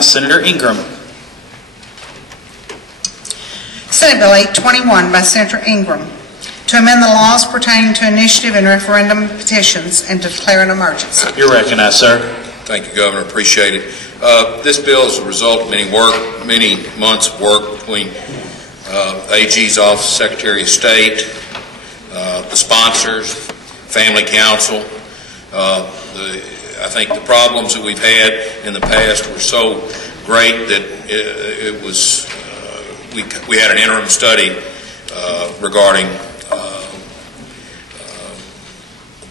Senator Ingram. Senate Bill 821 by Senator Ingram to amend the laws pertaining to initiative and referendum petitions and to declare an emergency. You're recognized, sir. Thank you, Governor. Appreciate it. This bill is a result of many months of work between AG's office, Secretary of State, the sponsors, Family Council. I think the problems that we've had in the past were so great that we had an interim study regarding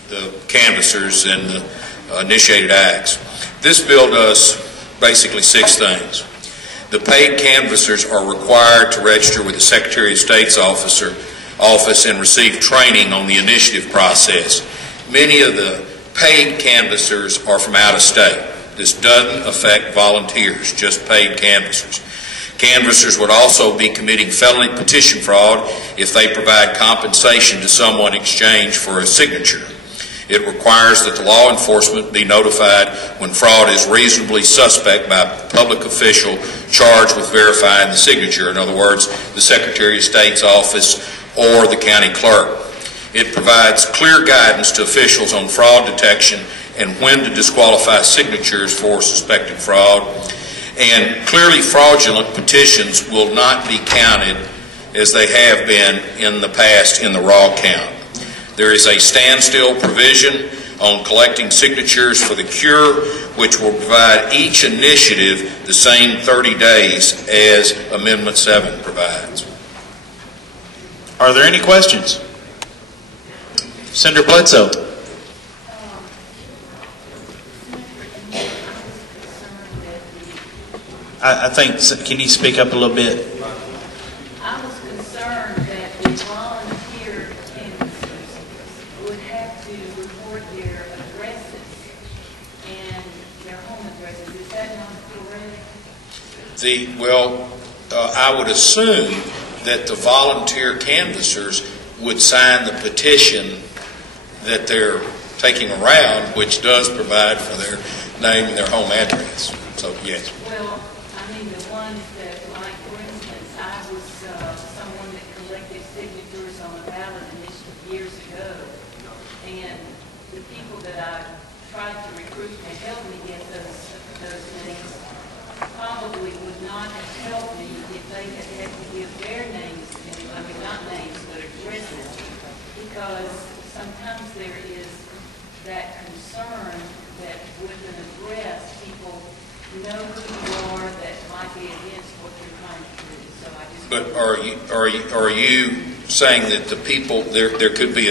the canvassers and the initiated acts. This bill does basically 6 things. The paid canvassers are required to register with the Secretary of State's office and receive training on the initiative process. Many of the paid canvassers are from out of state. This doesn't affect volunteers, just paid canvassers. Canvassers would also be committing felony petition fraud if they provide compensation to someone in exchange for a signature. It requires that the law enforcement be notified when fraud is reasonably suspect by a public official charged with verifying the signature. In other words, the Secretary of State's office or the county clerk. It provides clear guidance to officials on fraud detection and when to disqualify signatures for suspected fraud. And clearly fraudulent petitions will not be counted as they have been in the past in the raw count. There is a standstill provision on collecting signatures for the cure, which will provide each initiative the same 30 days as Amendment 7 provides. Are there any questions? Senator Bledsoe. I think, can you speak up a little bit? I was concerned that the volunteer canvassers would have to report their addresses and their home addresses. Is that not correct? I would assume that the volunteer canvassers would sign the petition that they're taking around, which does provide for their name and their home address. So, yes. Well, I mean, the ones that, like, for instance, I was someone that collected signatures on a ballot initiative years ago, and the people that I tried to recruit to help me get those names probably would not have helped me if they had had to give their names, I mean, not names, but addresses, because sometimes there is that concern that with an address, people know who you are that might be against what you're trying to do. So I just. But are you saying that the people there could be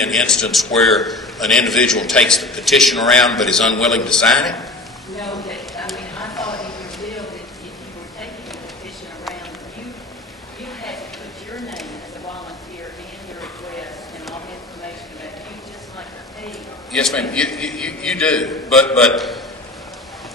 an instance where an individual takes the petition around but is unwilling to sign it? No, I thought in your bill that if you were taking the petition around, you had to put your name as a volunteer and your address and all the information about you, just like a page. Yes, ma'am. You do. But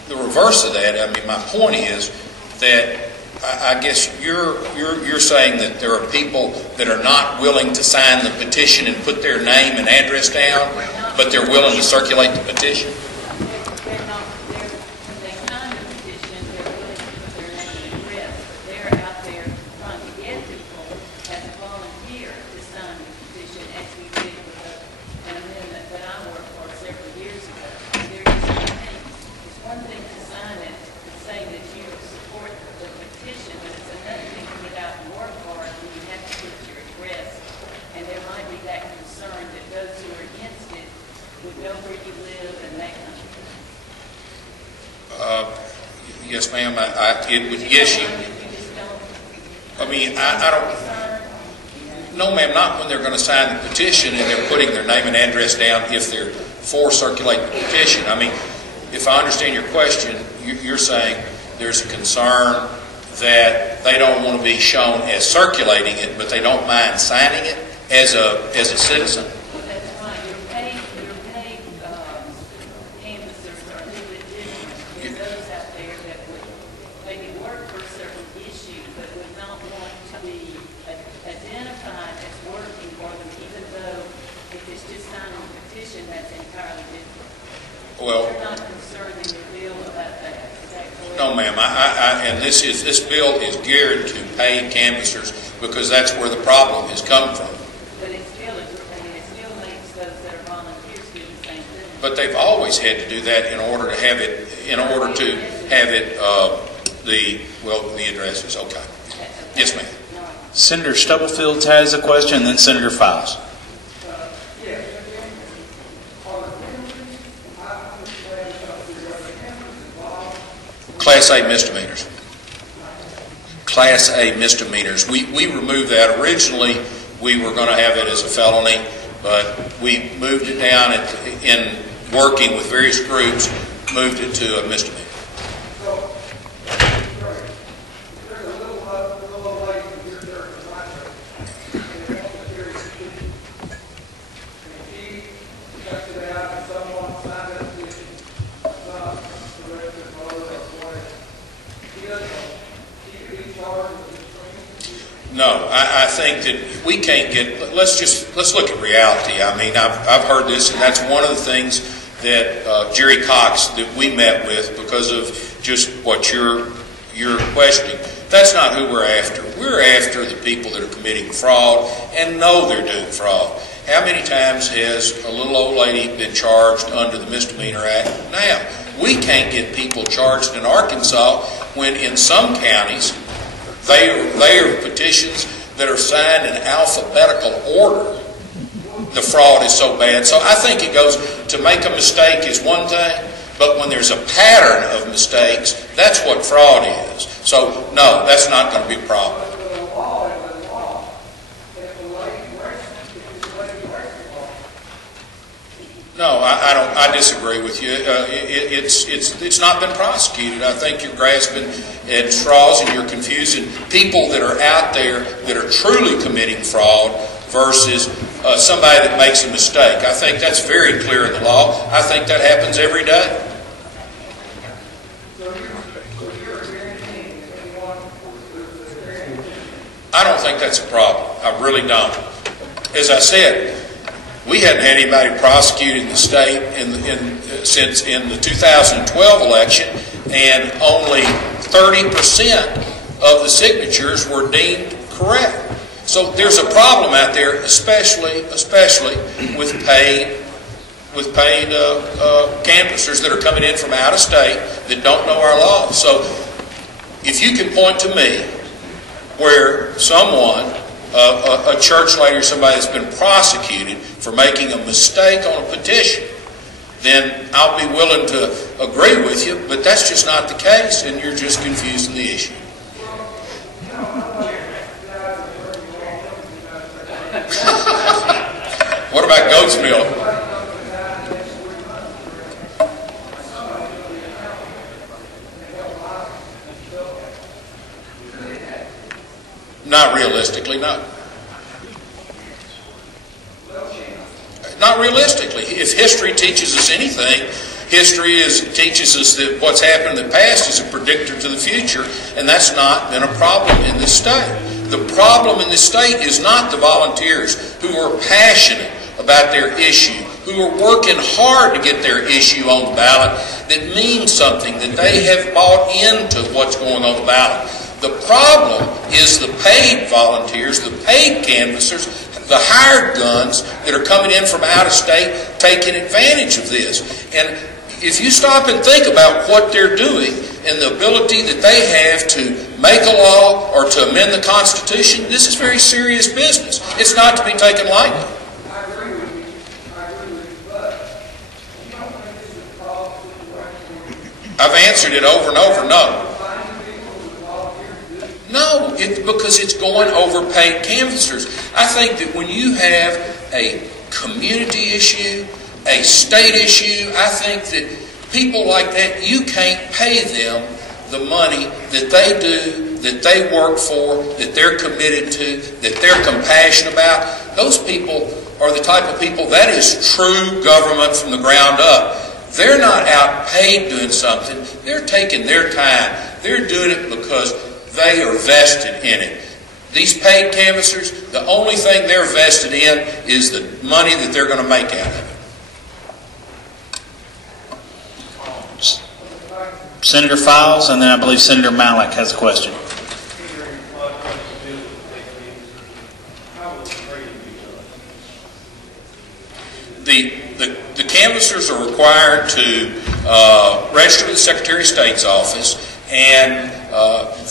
the reverse of that, I mean, my point is that I guess you're saying that there are people that are not willing to sign the petition and put their name and address down, but they're willing to circulate the petition? They're not. When they sign the petition, they're willing to put their name and address, but they're out there trying to get people as a volunteer to sign the petition, as we did with an amendment that I worked for several years ago. They're just saying it's one thing to sign it and say that you support the petition, but it's another thing to get out and work for it, and you have to put your address. And there might be that concern that those who are against it would know where you live and that kind of thing. Yes, ma'am. Yes, you. I mean, I don't. No, ma'am. Not when they're going to sign the petition and they're putting their name and address down if they're for circulating the petition. I mean, if I understand your question, you're saying there's a concern that they don't want to be shown as circulating it, but they don't mind signing it as a citizen. That's right. Your paid canvassers are a little bit different. There are those out there that would maybe work for a certain issue, but would not want to be identified as working for them, even though if it's just signing a petition, that's entirely different. Well, you're not concerned in your bill about No, ma'am. And this bill is geared to paid canvassers because that's where the problem has come from. But it still makes those that are volunteers do the same thing. But they've always had to do that in order to have it, the addresses. Okay. Yes, ma'am. Senator Stubblefield has a question, and then Senator Files. Class A misdemeanors. Class A misdemeanors. We removed that. Originally, we were going to have it as a felony, but we moved it down in working with various groups, moved it to a misdemeanor. No, I think that we can't get. Let's look at reality. I mean, I've heard this, and that's one of the things that Jerry Cox that we met with because of just what you're questioning. That's not who we're after. We're after the people that are committing fraud and know they're doing fraud. How many times has a little old lady been charged under the Misdemeanor Act? Now, we can't get people charged in Arkansas when in some counties they are petitions that are signed in alphabetical order. The fraud is so bad. So I think it goes to make a mistake is one thing, but when there's a pattern of mistakes, that's what fraud is. So no, that's not going to be a problem. No, I disagree with you. It's not been prosecuted. I think you're grasping at straws and you're confusing people that are out there that are truly committing fraud versus somebody that makes a mistake. I think that's very clear in the law. I think that happens every day. I don't think that's a problem. I really don't. As I said, we hadn't had anybody prosecuted in the state since in the 2012 election, and only 30% of the signatures were deemed correct. So there's a problem out there, especially with paid canvassers that are coming in from out of state that don't know our laws. So if you can point to me where someone, a church lady or somebody that's been prosecuted for making a mistake on a petition, then I'll be willing to agree with you, but that's just not the case, and you're just confusing the issue. What about goat's milk? Not realistically, no. Not realistically. If history teaches us anything, history teaches us that what's happened in the past is a predictor to the future, and that's not been a problem in this state. The problem in this state is not the volunteers who are passionate about their issue, who are working hard to get their issue on the ballot, that means something, that they have bought into what's going on the ballot. The problem is the paid volunteers, the paid canvassers, the hired guns that are coming in from out of state taking advantage of this. And if you stop and think about what they're doing and the ability that they have to make a law or to amend the Constitution, this is very serious business. It's not to be taken lightly. I agree with you, but you don't think this is a problem situation? I've answered it over and over, no. No, because it's going over paid canvassers. I think that when you have a community issue, a state issue, I think that people like that, you can't pay them the money that they do, that they work for, that they're committed to, that they're compassionate about. Those people are the type of people, that is true government from the ground up. They're not out paid doing something. They're taking their time. They're doing it because they are vested in it. These paid canvassers, the only thing they're vested in is the money that they're going to make out of it. Senator Files, and then I believe Senator Malik has a question. The canvassers are required to register with the Secretary of State's office, and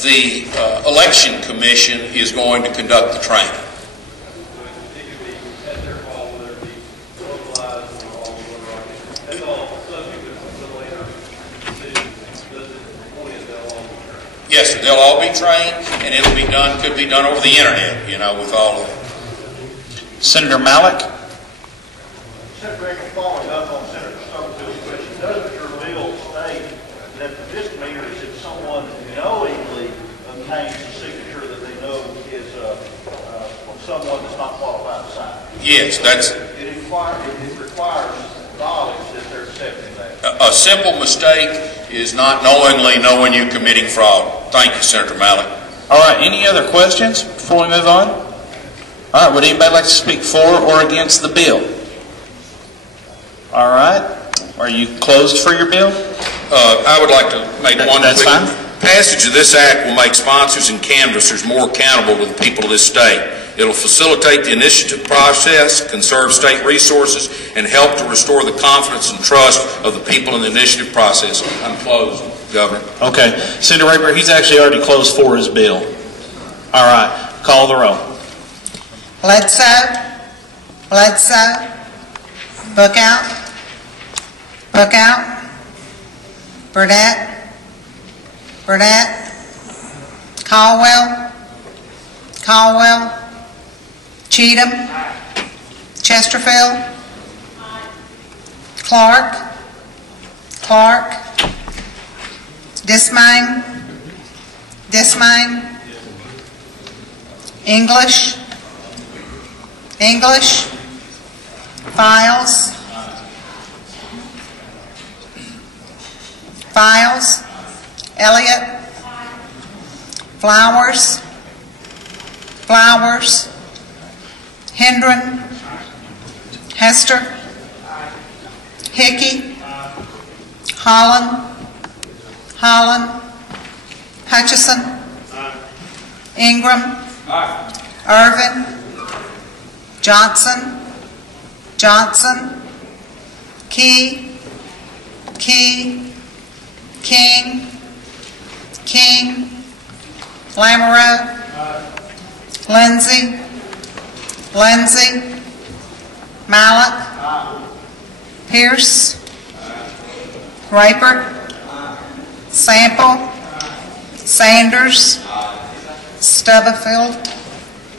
the Election Commission is going to conduct the training. Yes, sir. They'll all be trained, and it'll be done. Could be done over the internet, you know, with all of them. Senator Malik. Senator Ingram, following up on Senator Stubblefield's question, doesn't your bill state that the misdemeanor is if someone knowingly obtains a signature that they know is from someone that's not qualified to sign? Yes, that's. It requires knowledge that they're accepting that. A simple mistake is not knowingly knowing you're committing fraud. Thank you, Senator Malik. All right, any other questions before we move on? All right, would anybody like to speak for or against the bill? All right, are you closed for your bill? I would like to make one That's quick fine. passage of this act will make sponsors and canvassers more accountable to the people of this state. It'll facilitate the initiative process, conserve state resources, and help to restore the confidence and trust of the people in the initiative process. I'm closed, Governor. Okay, Senator Raper, he's actually already closed for his bill. All right, call the roll. Bledsoe. Bledsoe. Bookout. Bookout. Burnett. Burnett. Caldwell. Caldwell. Cheatham. Chesterfield. Clark. Clark. Dismain. Dismain. English. English. Files. Files. Elliott. Flowers. Flowers. Hendren. Hester. Hickey. Holland. Holland. Hutchison. Ingram. Irvin. Johnson. Johnson. Key. Key. King. King. Lamoureux. Lindsay. Lindsay. Malik. Pierce. Raper. Sample. Sanders. Stubblefield.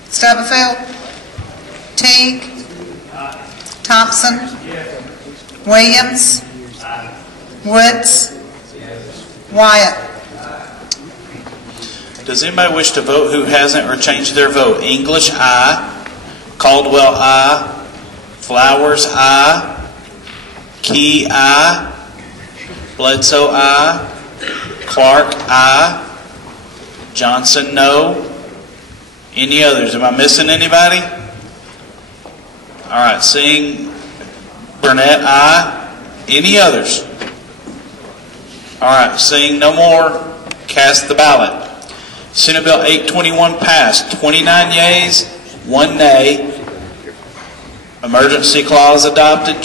Stubblefield. Teague. Thompson. Williams. Woods. Wyatt. Does anybody wish to vote who hasn't or changed their vote? English, aye. Caldwell, aye. Flowers, aye. Key, aye. Bledsoe, aye. Clark, aye. Johnson, no. Any others? Am I missing anybody? All right, seeing Burnett, aye. Any others? All right, seeing no more, cast the ballot. Senate Bill 821 passed. 29 yeas, 1 nay. Emergency clause adopted.